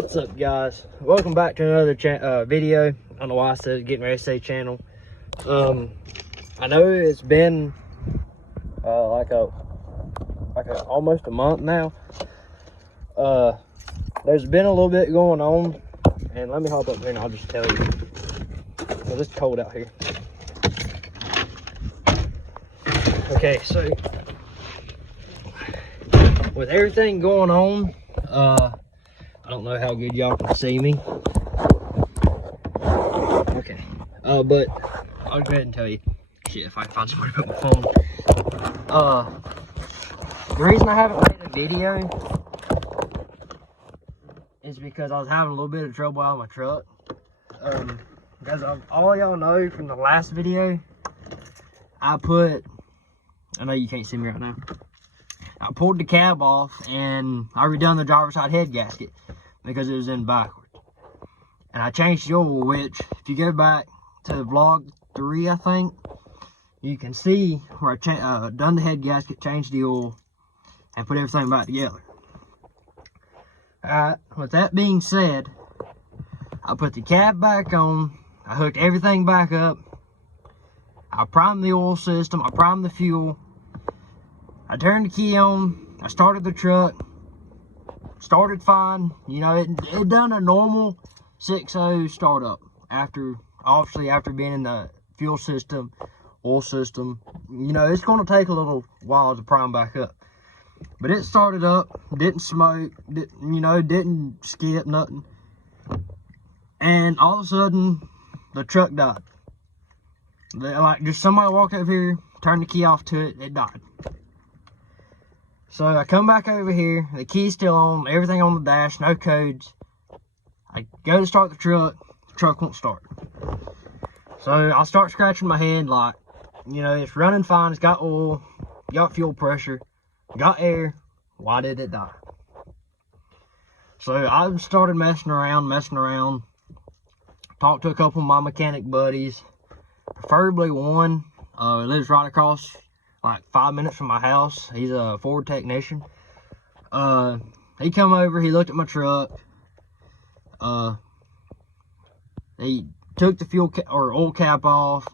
What's up, guys? Welcome back to another video. I don't know why I said getting ready to say channel. I know it's been like almost a month now. There's been a little bit going on, and let me hop up here and I'll just tell you. Well, it's cold out here. Okay, so with everything going on, I don't know how good y'all can see me. Okay. But I'll go ahead and tell you. Shit, if I can find somewhere to put my phone. The reason I haven't made a video is because I was having a little bit of trouble out of my truck. Because all y'all know from the last video, I know you can't see me right now. I pulled the cab off and I redone the driver's side head gasket because it was in backwards. And I changed the oil, which if you go back to vlog 3, I think, you can see where I done the head gasket, changed the oil, and put everything back together. Alright, with that being said, I put the cab back on, I hooked everything back up, I primed the oil system, I primed the fuel, I turned the key on, I started the truck, started fine. You know, it done a normal 6.0 startup obviously after being in the fuel system, oil system. You know, it's going to take a little while to prime back up. But it started up, didn't smoke, didn't skip, nothing. And all of a sudden, the truck died. Just somebody walked over here, turned the key off to it, it died. So I come back over here, the key's still on, everything on the dash, no codes. I go to start the truck won't start. So I start scratching my head like, it's running fine, it's got oil, got fuel pressure, got air, why did it die? So I started messing around, talked to a couple of my mechanic buddies, preferably one, lives right across like 5 minutes from my house. He's a Ford technician. He come over, he looked at my truck. He took the oil cap off,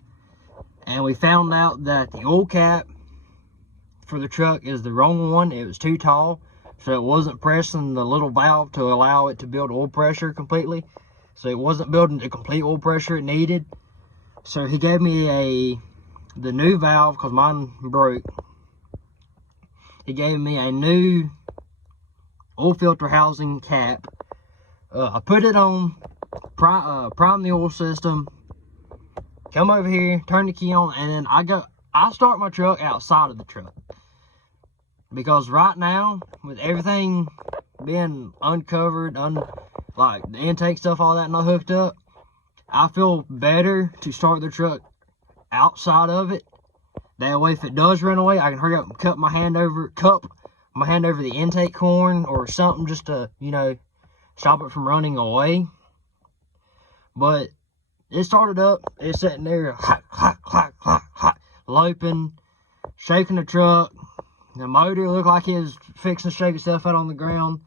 and we found out that the oil cap for the truck is the wrong one. It was too tall, so it wasn't pressing the little valve to allow it to build oil pressure completely. So it wasn't building the complete oil pressure it needed. So he gave me the new valve, because mine broke. He gave me a new oil filter housing cap. I put it on, prime the oil system, come over here, turn the key on, and then I start my truck outside of the truck. Because right now, with everything being uncovered, like the intake stuff, all that not hooked up, I feel better to start the truck outside of it. That way, if it does run away, I can hurry up and cup my hand over the intake horn or something, just to stop it from running away. But it started up, it's sitting there hot, loping, shaking the truck. The motor looked like it was fixing to shake itself out on the ground.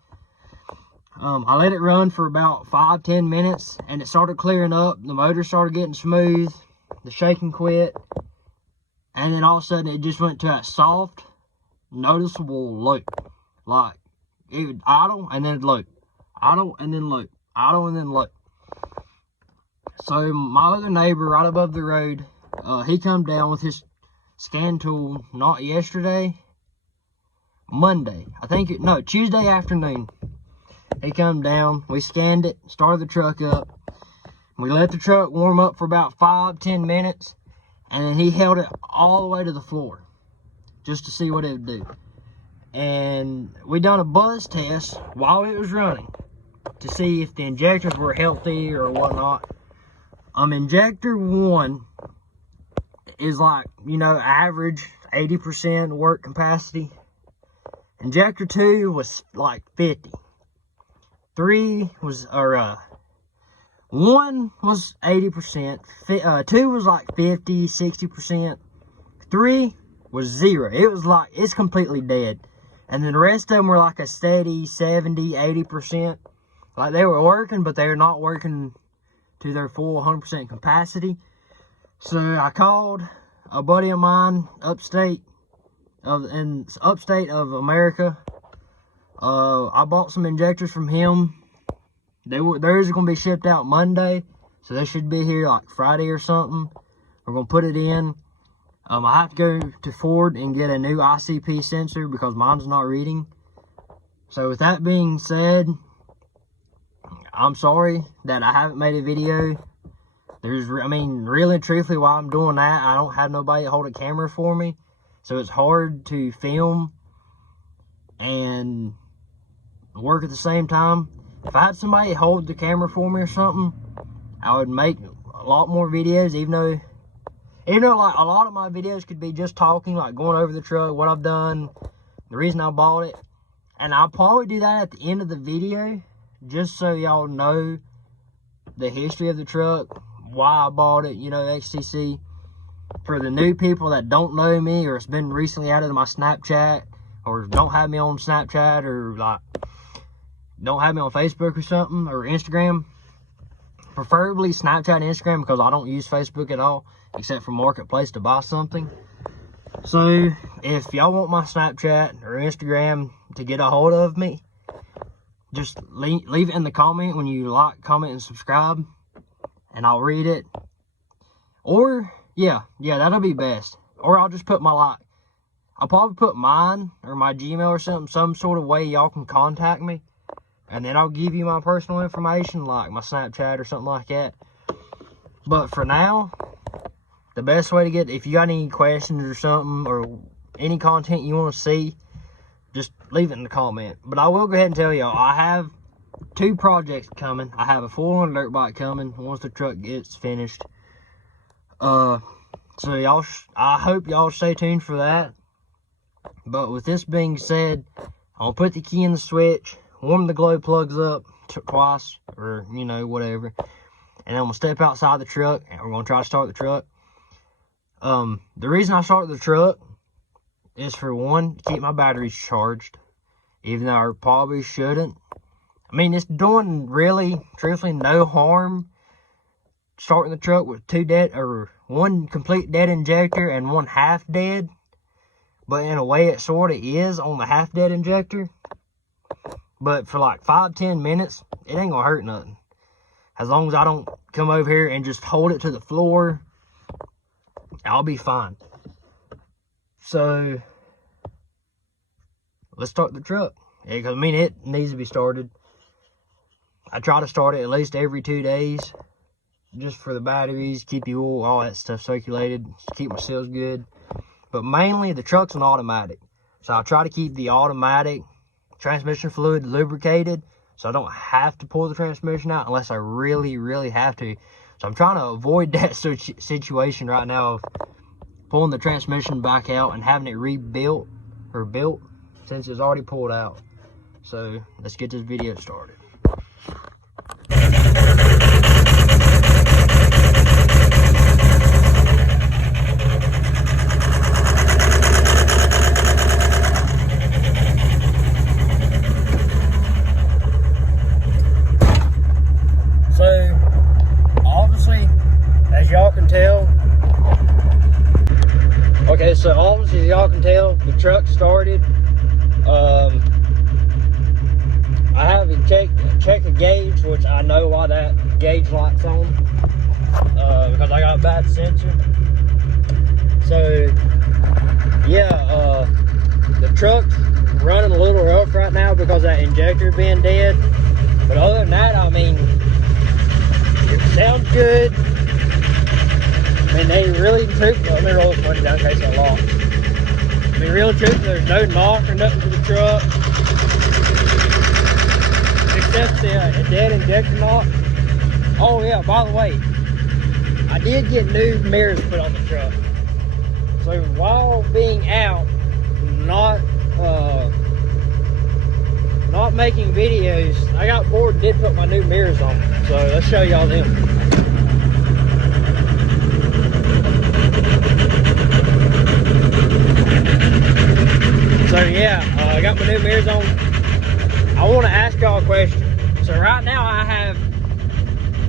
I let it run for about 5-10 minutes, and it started clearing up. The motor started getting smooth. The shaking quit, and then all of a sudden it just went to that soft, noticeable loop. Like it would idle and then loop, idle and then loop, idle and then loop. So my other neighbor right above the road, he come down with his scan tool, not yesterday, Monday. Tuesday afternoon. He come down, we scanned it, started the truck up. We let the truck warm up for about 5-10 minutes, and then he held it all the way to the floor just to see what it would do. And we done a buzz test while it was running to see if the injectors were healthy or whatnot. Injector 1 is like, average 80% work capacity. Injector 2 was like 50. 1 was 80%, 2 was like 50, 60%, 3 was 0. It was like, it's completely dead. And then the rest of them were like a steady 70, 80%. Like, they were working, but they're not working to their full 100% capacity. So I called a buddy of mine upstate of America. I bought some injectors from him. Theirs are gonna be shipped out Monday, so they should be here like Friday or something. We're gonna put it in. I have to go to Ford and get a new ICP sensor because mine's not reading. So with that being said, I'm sorry that I haven't made a video. Really and truthfully, while I'm doing that, I don't have nobody to hold a camera for me. So it's hard to film and work at the same time. If I had somebody hold the camera for me or something, I would make a lot more videos, even though like a lot of my videos could be just talking, like going over the truck, what I've done, the reason I bought it. And I'll probably do that at the end of the video, just so y'all know the history of the truck, why I bought it, you know, XTC. For the new people that don't know me, or it's been recently added to my Snapchat, or don't have me on Snapchat, or like don't have me on Facebook or something, or Instagram. Preferably Snapchat and Instagram, because I don't use Facebook at all, except for Marketplace to buy something. So if y'all want my Snapchat or Instagram to get a hold of me, just leave it in the comment when you like, comment, and subscribe, and I'll read it. Or yeah, that'll be best. Or I'll just put I'll probably put mine or my Gmail or something, some sort of way y'all can contact me. And then I'll give you my personal information, like my Snapchat or something like that. But for now, the best way to get, if you got any questions or something, or any content you want to see, just leave it in the comment. But I will go ahead and tell y'all, I have 2 projects coming. I have a full-on dirt bike coming once the truck gets finished. So y'all, I hope y'all stay tuned for that. But with this being said, I'll put the key in the switch, warm the glow plugs up twice, or you know, whatever, and I'm gonna step outside the truck and we're gonna try to start the truck. The reason I started the truck is, for one, to keep my batteries charged, even though I probably shouldn't. I mean, it's doing really, truthfully, no harm starting the truck with 2 dead, or 1 complete dead injector and 1 half dead. But in a way, it sort of is on the half dead injector. But for like 5-10 minutes, it ain't gonna hurt nothing. As long as I don't come over here and just hold it to the floor, I'll be fine. So let's start the truck. Yeah, because I mean, it needs to be started. I try to start it at least every 2 days, just for the batteries, keep the oil, all that stuff circulated, keep my seals good. But mainly, the truck's an automatic, so I try to keep the automatic transmission fluid lubricated, so I don't have to pull the transmission out unless I really, really have to. So I'm trying to avoid that situation right now of pulling the transmission back out and having it rebuilt or built since it's already pulled out. So let's get this video started. So obviously, as y'all can tell, the truck started. I have check the gauge, which I know why that gauge light's on, because I got a bad sensor. So yeah, the truck's running a little rough right now because that injector being dead. But other than that, I mean, it sounds good. I mean, they really truth. Let me roll this money down in case I lost. I mean, real truth, there's no knock or nothing to the truck, except the dead injector knock. Oh yeah, by the way, I did get new mirrors put on the truck. So while being out, not making videos, I got bored and did put my new mirrors on. So let's show y'all them. So yeah, I got my new mirrors on. I want to ask y'all a question. So right now I have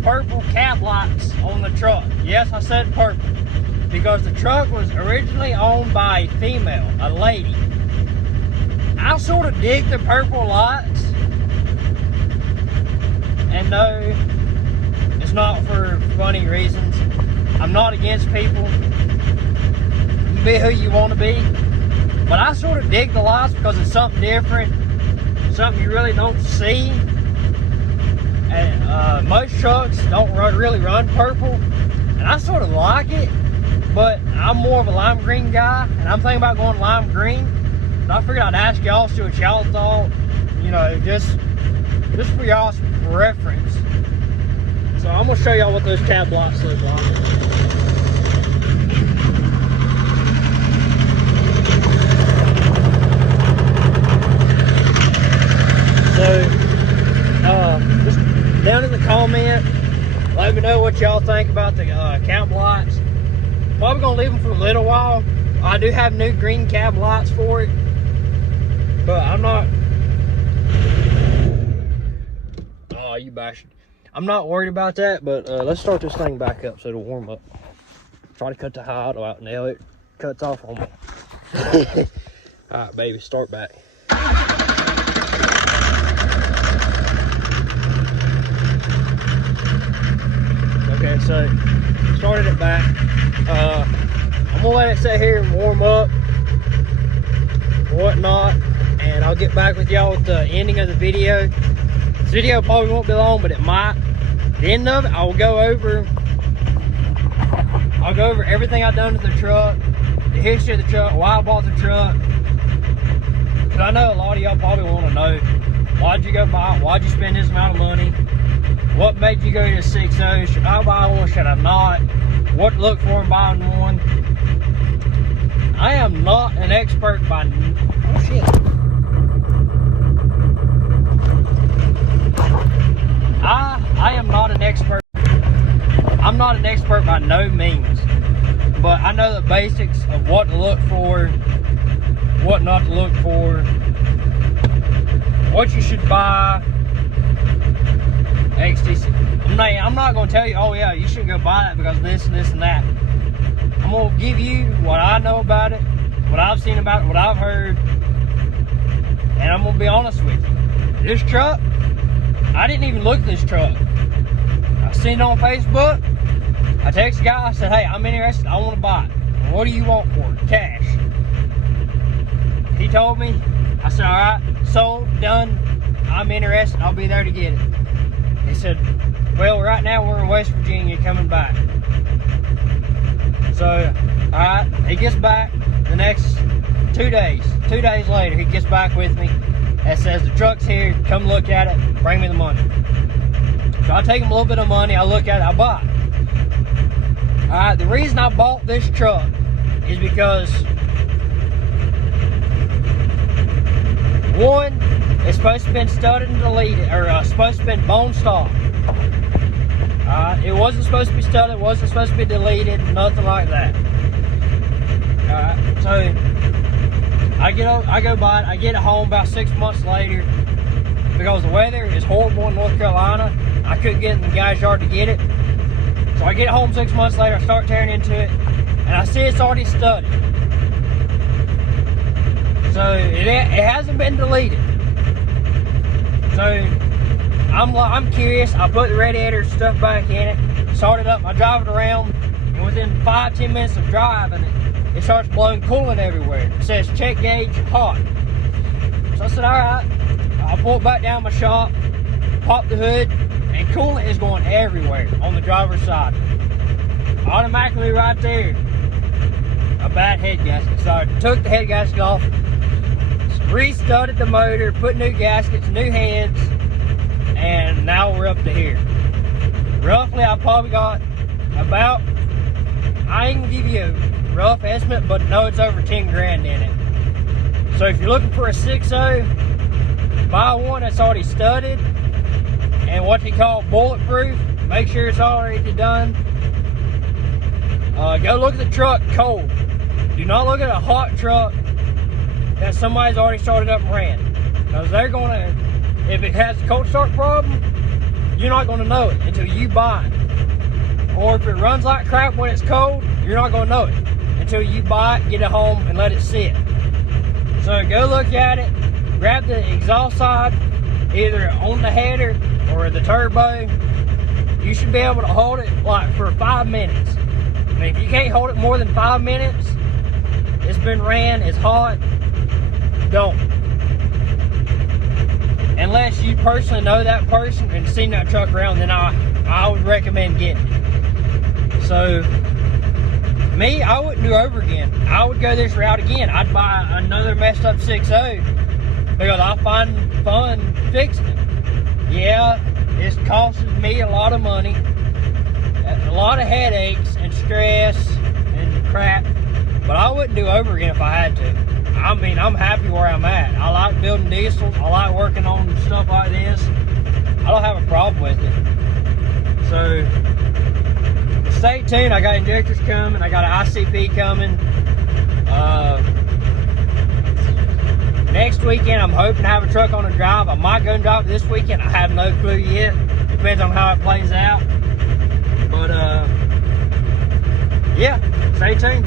purple cab lights on the truck. Yes, I said purple, because the truck was originally owned by a female, a lady. I sort of dig the purple lights, and no, it's not for funny reasons. I'm not against people. You can be who you want to be, but I sort of dig the lights because it's something different, something you really don't see. And most trucks don't really run purple, and I sort of like it, but I'm more of a lime green guy, and I'm thinking about going lime green. So I figured I'd ask y'all, see what y'all thought, you know, just for y'all's reference. So I'm gonna show y'all what those cab lights look like. So just down in the comment, let me know what y'all think about the cab lights. Probably gonna leave them for a little while. I do have new green cab lights for it, but I'm not. Oh, you bastard! I'm not worried about that. But let's start this thing back up so it'll warm up. Try to cut the hot out now. It cuts off on me. All right, baby, start back. Okay, so started it back. I'm gonna let it sit here and warm up, whatnot, and I'll get back with y'all with the ending of the video. This video probably won't be long, but it might. At the end of it, I'll go over everything I've done to the truck, the history of the truck, why I bought the truck. Because I know a lot of y'all probably want to know, why'd you go buy it? Why'd you spend this amount of money? What made you go to a 6.0? Should I buy one? Should I not? What to look for in buying one? I am not an expert by... Oh, shit. I am not an expert. I'm not an expert by no means. But I know the basics of what to look for, what not to look for, what you should buy. XTC. I'm not going to tell you, oh yeah, you should go buy that because of this and this and that. I'm going to give you what I know about it, what I've seen about it, what I've heard, and I'm going to be honest with you. This truck, I didn't even look at this truck. I seen it on Facebook. I texted the guy, I said, hey, I'm interested, I want to buy it. What do you want for it? Cash. He told me. I said, all right, sold, done, I'm interested, I'll be there to get it. He said, well, right now we're in West Virginia coming back. So, all right, he gets back the next 2 days. 2 days later, he gets back with me and says, the truck's here, come look at it, bring me the money. So I take him a little bit of money, I look at it, I buy it. All right, the reason I bought this truck is because, one, it's supposed to have been studded and deleted, or supposed to have been bone stock. It wasn't supposed to be studded, it wasn't supposed to be deleted, nothing like that. So I go buy it, I get it home about 6 months later because the weather is horrible in North Carolina. I couldn't get in the guy's yard to get it. So I get it home 6 months later, I start tearing into it, and I see it's already studded. So it hasn't been deleted. So I'm curious. I put the radiator stuff back in it, start it up, I drive it around, and within 5-10 minutes of driving it starts blowing coolant everywhere. It says check gauge hot. So I said, all right, I'll pull it back down my shop, pop the hood, and coolant is going everywhere on the driver's side. Automatically right there, a bad head gasket. So I took the head gasket off, re-studded the motor, put new gaskets, new heads, and now we're up to here. Roughly, I probably got about, I ain't gonna give you a rough estimate, but no, it's over 10 grand in it. So if you're looking for a 6.0, buy one that's already studded and what they call bulletproof. Make sure it's already done. Go look at the truck cold. Do not look at a hot truck that somebody's already started up and ran, because they're gonna, if it has a cold start problem, you're not gonna know it until you buy it. Or if it runs like crap when it's cold, you're not gonna know it until you buy it, get it home, and let it sit. So go look at it, grab the exhaust side, either on the header or the turbo. You should be able to hold it like for 5 minutes. I mean, if you can't hold it more than 5 minutes, it's been ran, it's hot, don't. Unless you personally know that person and seen that truck around, then I would recommend getting it. So, me, I wouldn't do over again. I would go this route again. I'd buy another messed up 6.0 because I find fun fixing it. Yeah, it's costing me a lot of money, a lot of headaches and stress and crap, but I wouldn't do over again if I had to. I mean, I'm happy where I'm at. I like building diesels. I like working on stuff like this. I don't have a problem with it. So, stay tuned. I got injectors coming. I got an ICP coming. Next weekend, I'm hoping to have a truck on the drive. I might go and drive it this weekend. I have no clue yet. Depends on how it plays out. But, yeah, stay tuned.